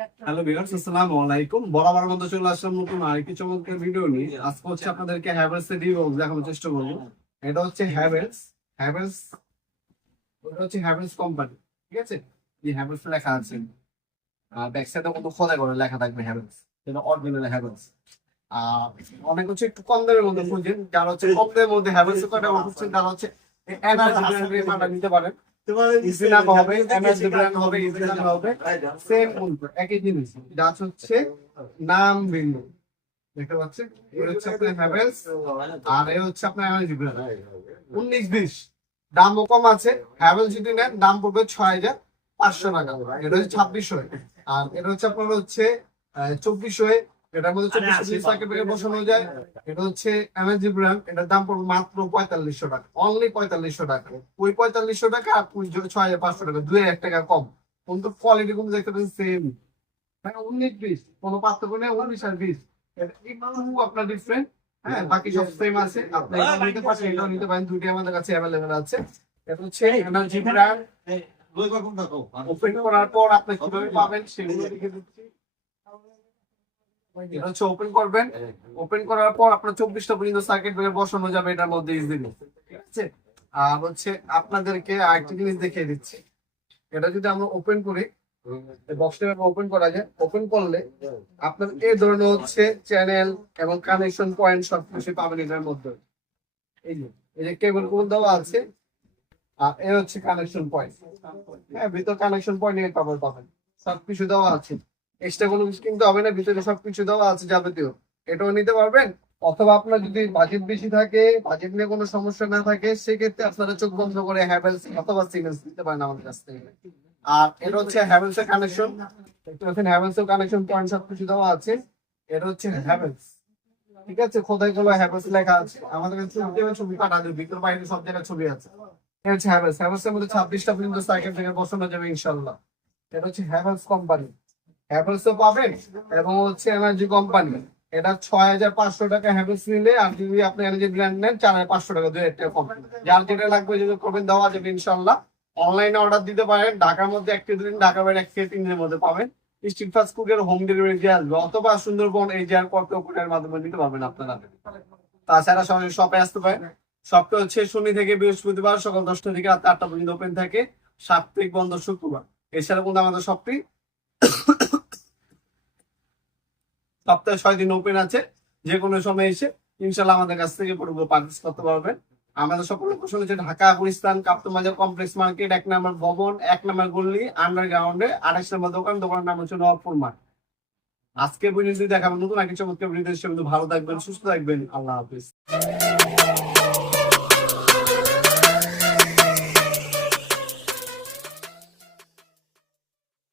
Hello viewers, আসসালামু আলাইকুম। বরাবর মতো চলে আসলাম নতুন আরেকটি চমৎকার ভিডিও নিয়ে। আজকে হচ্ছে আপনাদেরকে হ্যাভেলস এর রিভিউ দেখানোর চেষ্টা করব। এটা হচ্ছে হ্যাভেলস হ্যাভেলস এটা হচ্ছে হ্যাভেলস কোম্পানি, ঠিক আছে? এই হ্যাভেলস লেখা আছে, আর ব্যাক সাইডে কত খোদাই করে লেখা থাকবে হ্যাভেলস। এটা অরিজিনাল হ্যাভেলস। আর অনেক হচ্ছে একটু কম দামের মধ্যে খুঁজছেন, যারা হচ্ছে কম দামের মধ্যে হ্যাভেলস কয়টা খুঁজছেন, তারা হচ্ছে এনার্জি ব্র্যান্ডের মালটা নিতে পারেন। ইজিনাম হবে, এনার্জি ব্র্যান্ড হবে, ইজিনাম হবে, সেম একই জিনিস, যা আছে নাম ভিন্ন। দেখতে পাচ্ছেন, এটা হচ্ছে আপনার হ্যাভেলস আর এই হচ্ছে আপনার এনার্জি ব্র্যান্ড। 19-20 দামও কম আছে। হ্যাভেলস যদি নেন দাম পড়বে 6500 টাকা। এটা হচ্ছে 2600, আর এটা হচ্ছে আপনার হচ্ছে 2400। এটার মধ্যে 24 সার্কিট ব্রেকার বসানো যায়। এটা হচ্ছে এনার্জি ব্র্যান্ড, এটার দাম পড়বে মাত্র 4500 টাকা, অনলি 4500 টাকা। ওই 4500 টাকা আর 6500 টাকা, 2000 টাকা কম, কিন্তু কোয়ালিটি কিন্তু দেখতে পাচ্ছেন সেম। হ্যাঁ, 19-20 কোনো পার্থক্য নেই। 19 আর 20 একটু আপনার ডিফারেন্ট। হ্যাঁ, বাকি সব সেম আছে। আপনি এটাও নিতে পারেন, এটাও নিতে পারেন, দুটি আমাদের কাছে অ্যাভেলেবেল আছে। এটা হচ্ছে এনার্জি ব্র্যান্ড। ওপেন করার পর আপনি কিভাবে পাবেন সেগুলো দেখে দিচ্ছি। এটা হচ্ছে ওপেন করবেন, ওপেন করার পর আপনার 24টা পর্যন্ত সার্কিট ব্রেকার বসানো যাবে এটার মধ্যে ইজিলি, ঠিক আছে? আর হচ্ছে আপনাদেরকে আরেকটা জিনিস দেখিয়ে দিচ্ছি। এটা যদি আমরা ওপেন করি, বক্সটা ওপেন করা যায়। ওপেন করলে আপনার এই ধরনের হচ্ছে চ্যানেল এবং কানেকশন পয়েন্ট সবকিছু পাবেন এটার মধ্যে। এই যে কেবল কোড দেওয়া আছে, আর এর হচ্ছে কানেকশন পয়েন্ট। হ্যাঁ, ভিতর কানেকশন পয়েন্ট নিয়ে পাবেন, সবকিছু দেওয়া আছে। এক্সট্রা কোনো কিছু কিনতে হবে না, ভিতরে সবকিছু দেওয়া আছে যাবতীয়। এটাও নিতে পারবেন। অথবা আপনার যদি বাজেট বেশি থাকে, বাজেট নিয়ে কোনো সমস্যা না থাকে, সেক্ষেত্রে আপনারা চোখ বন্ধ করে হ্যাভেলস অথবা সিমেন্স নিতে পারেন আমাদের কাছ থেকে। আর এটা হচ্ছে হ্যাভেলস এর কানেকশন, দেখতে পাচ্ছেন হ্যাভেলস এর কানেকশন পয়েন্ট সবকিছু দেওয়া আছে। এটা হচ্ছে হ্যাভেলস, ঠিক আছে? খোদাই গুলো হ্যাভেলস লেখা আছে। আমাদের কাছে ছবি কাটা দেবে, ভিতর বাইরে সব জায়গায় ছবি আছে। এটা হচ্ছে হ্যাভেলস। হ্যাভেলস এর মধ্যে 26টা পর্যন্ত সাইকেল থেকে বসানো যাবে ইনশাল্লাহ। এটা হচ্ছে হ্যাভেলস কোম্পানি, হ্যাভেলসও পাবেন এবং হচ্ছে এনার্জি কোম্পানি। এটা 6500 টাকা হ্যাভেলস নিলে, আর যদি আপনি এনার্জি ব্র্যান্ড নেন 4500 টাকা, 2000 টাকা কম। যার যেটা লাগবে যদি করবেন দেওয়া যাবে ইনশাল্লাহ। অনলাইনে অর্ডার দিতে পারেন, ঢাকার মধ্যে 1 থেকে 2 দিন, ঢাকার বাইরে 1 থেকে 3 দিনের মধ্যে পাবেন। স্ট্রিট ফাস্ট ফুডের হোম ডেলিভারি দিয়ে আসবে, অথবা সুন্দরবন এই যে এয়ারপোর্টের মাধ্যমে নিতে পারবেন আপনারা। তাছাড়া সরাসরি শপে আসতে পারেন। শপটা হচ্ছে শনি থেকে বৃহস্পতিবার সকাল 10টা থেকে রাত 8টা পর্যন্ত ওপেন থাকে, সাপ্তাহিক বন্ধ শুক্রবার। এছাড়া কিন্তু আমাদের শপটি সপ্তাহে 6 দিন ওপেন আছে। যে কোনো সময় এসে ইনশাল্লাহ আমাদের কাছ থেকে পুরোপুরি পারচেজ করতে পারবেন। আমাদের সকল লোকেশন হচ্ছে ঢাকা গুলিস্তান কাপ্তান বাজার কমপ্লেক্স মার্কেট, 1 নম্বর ভবন, 1 নম্বর গল্লি, আন্ডারগ্রাউন্ডে 28 নম্বর দোকান। দোকানের নাম হচ্ছে নবাবপুর মার্ট। আজকে পর্যন্ত দেখাবেন নতুন একটা চমৎকার ভিডিও। ভালো থাকবেন, সুস্থ থাকবেন। আল্লাহ হাফিজ।